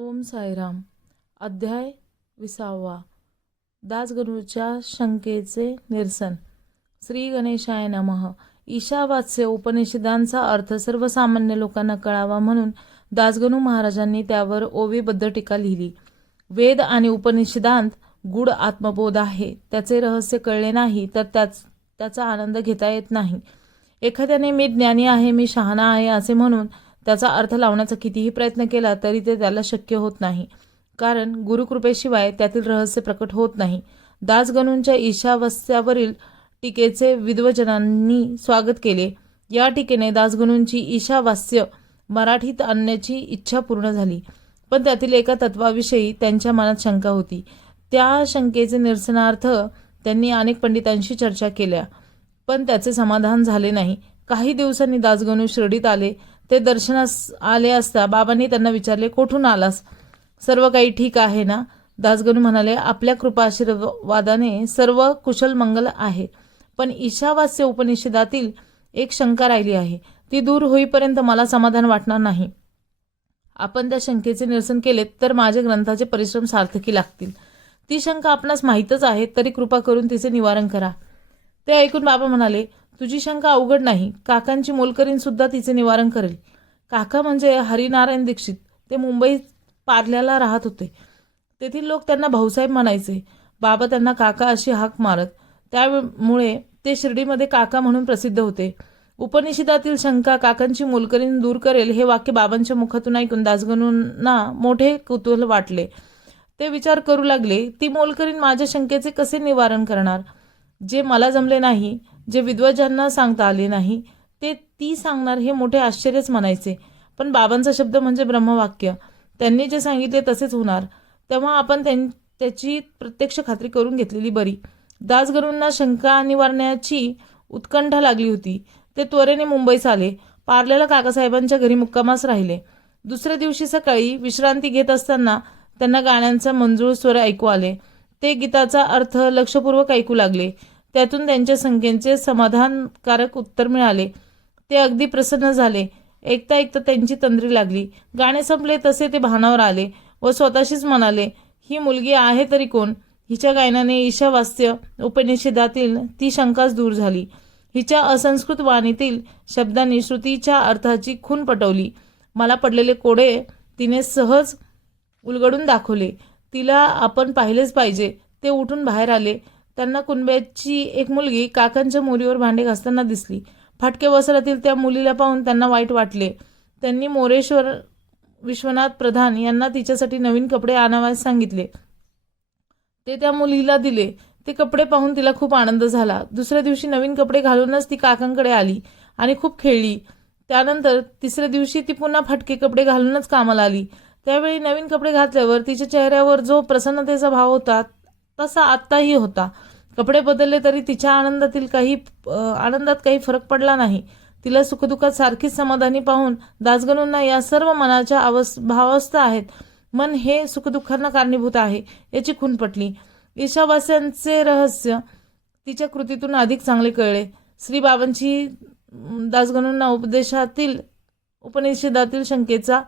ओम साईराम. अध्याय 20. दासगणूच्या शंकेचे निरसन. श्री गणेशाय नमः. ईशावास्य उपनिषदांचा अर्थ सर्वसामान्य लोकांना कळावा म्हणून दासगणू महाराजांनी त्यावर ओवीबद्ध टीका लिहिली. वेद आणि उपनिषदांत गूढ आत्मबोध आहे. त्याचे रहस्य कळले नाही तर त्याचा आनंद घेता येत नाही. एखाद्याने मी ज्ञानी आहे, मी शहाणा आहे असे म्हणून त्याचा अर्थ लावण्याचा कितीही प्रयत्न केला तरी ते त्याला शक्य होत नाही, कारण गुरुकृपेशिवाय त्यातील रहस्य प्रकट होत नाही. दासगणूंच्या ईशावास्यावरील टीकेचे विद्वजनांनी स्वागत केले. या टीकेने दासगणूंची ईशावास्य मराठीत आणण्याची इच्छा पूर्ण झाली, पण त्यातील एका तत्वाविषयी त्यांच्या मनात शंका होती. त्या शंकेचे निरसनार्थ त्यांनी अनेक पंडितांशी चर्चा केल्या, पण त्याचे समाधान झाले नाही. काही दिवसांनी दासगणू शिर्डीत आले. ते दर्शनास आले असता बाबांनी त्यांना विचारले, कोठून आलास? सर्व काही ठीक आहे ना? दासगणू म्हणाले, आपल्या कृपा आशीर्वादाने सर्व कुशल मंगल आहे, पण ईशावास्य उपनिषदातील एक शंका राहिली आहे. ती दूर होईपर्यंत मला समाधान वाटणार नाही. आपण त्या शंकेचे निरसन केले तर माझे ग्रंथाचे परिश्रम सार्थकी लागतील. ती शंका आपणास माहीतच आहे, तरी कृपा करून तिचे निवारण करा. ते ऐकून बाबा म्हणाले, तुझी शंका अवघड नाही. काकांची मोलकरीण सुद्धा तिचे निवारण करेल. काका म्हणजे हरिनारायण दीक्षित. ते मुंबईत पार्ल्याला राहत होते. तेथील लोक त्यांना भाऊसाहेब म्हणायचे. बाबा त्यांना काका अशी हाक मारत, त्यामुळे ते शिर्डीमध्ये काका म्हणून प्रसिद्ध होते. उपनिषदातील शंका काकांची मोलकरीण दूर करेल हे वाक्य बाबांच्या मुखातून ऐकून दासगणूंना मोठे कुतूहल वाटले. ते विचार करू लागले, ती मोलकरीण माझ्या शंकेचे कसे निवारण करणार? जे मला जमले नाही, जे विद्वजांना सांगता आले नाही, ते ती सांगणार हे मोठे आश्चर्यच म्हणायचे. पण बाबांचा शब्द म्हणजे ब्रह्मवाक्य. त्यांनी जे सांगितले तसेच होणार. तेव्हा आपण त्याची प्रत्यक्ष खात्री करून घेतलेली बरी. दासगणूंना शंका निवारण्याची उत्कंठा लागली होती. ते त्वरेने मुंबईस आले. पार्ल्याला काकासाहेबांच्या घरी मुक्कामास राहिले. दुसऱ्या दिवशी सकाळी विश्रांती घेत असताना त्यांना गाण्यांचा मंजूळ स्वर ऐकू आले. ते गीताचा अर्थ लक्षपूर्वक ऐकू लागले. त्यातून त्यांच्या शंकेचे समाधानकारक उत्तर मिळाले. ते अगदी प्रसन्न झाले. ऐकता ऐकता त्यांची तंद्री लागली. गाणे संपले तसे ते भानावर आले व स्वतःशीच म्हणाले, ही मुलगी आहे तरी कोण? हिच्या गायनाने ईशावास्य उपनिषदातील ती शंकाच दूर झाली. हिच्या असंस्कृत वाणीतील शब्दांनी श्रुतीच्या अर्थाची खूण पटवली. मला पडलेले कोडे तिने सहज उलगडून दाखवले. तिला आपण पाहिलेच पाहिजे. ते उठून बाहेर आले. त्यांना कुणब्याची एक मुलगी काकांच्या मोरीवर भांडे घासताना दिसली. फाटक्या वस्त्रातील त्या मुलीला पाहून त्यांना वाईट वाटले. त्यांनी मोरेश्वर विश्वनाथ प्रधान यांना तिच्यासाठी नवीन कपडे आणावयास सांगितले. ते त्या मुलीला दिले. ते कपडे पाहून तिला खूप आनंद झाला. दुसऱ्या दिवशी नवीन कपडे घालूनच ती काकांकडे आली आणि खूप खेळली. त्यानंतर तिसऱ्या दिवशी ती पुन्हा फाटके कपडे घालूनच कामाला आली. त्यावेळी नवीन कपडे घातल्यावर तिच्या चेहऱ्यावर जो प्रसन्नतेचा भाव होता तसा आत्ताही होता. कपडे बदलले तरी तिच्या आनंदात काही फरक पडला नाही. तिला सुखदुःखात सारखीच समाधानी पाहून दासगणूंना या सर्व मनाच्या भावावस्था आहेत. मन हे सुखदुःखांना कारणीभूत आहे याची खूण पटली. ईशावास्यांचे रहस्य तिच्या कृतीतून अधिक चांगले कळले. श्री बाबांची दासगणूंना उपनिषदातील शंकेचा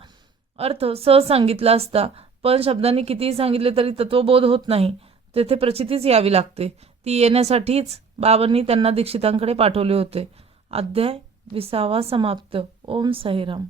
अर्थ सहज सांगितला असता, पण शब्दांनी कितीही सांगितले तरी तत्वबोध होत नाही. तेथे प्रचितीच यावी लागते. ती येण्यासाठीच बाबांनी त्यांना दीक्षितांकडे पाठवले होते. अध्याय 20 समाप्त. ओम साईराम.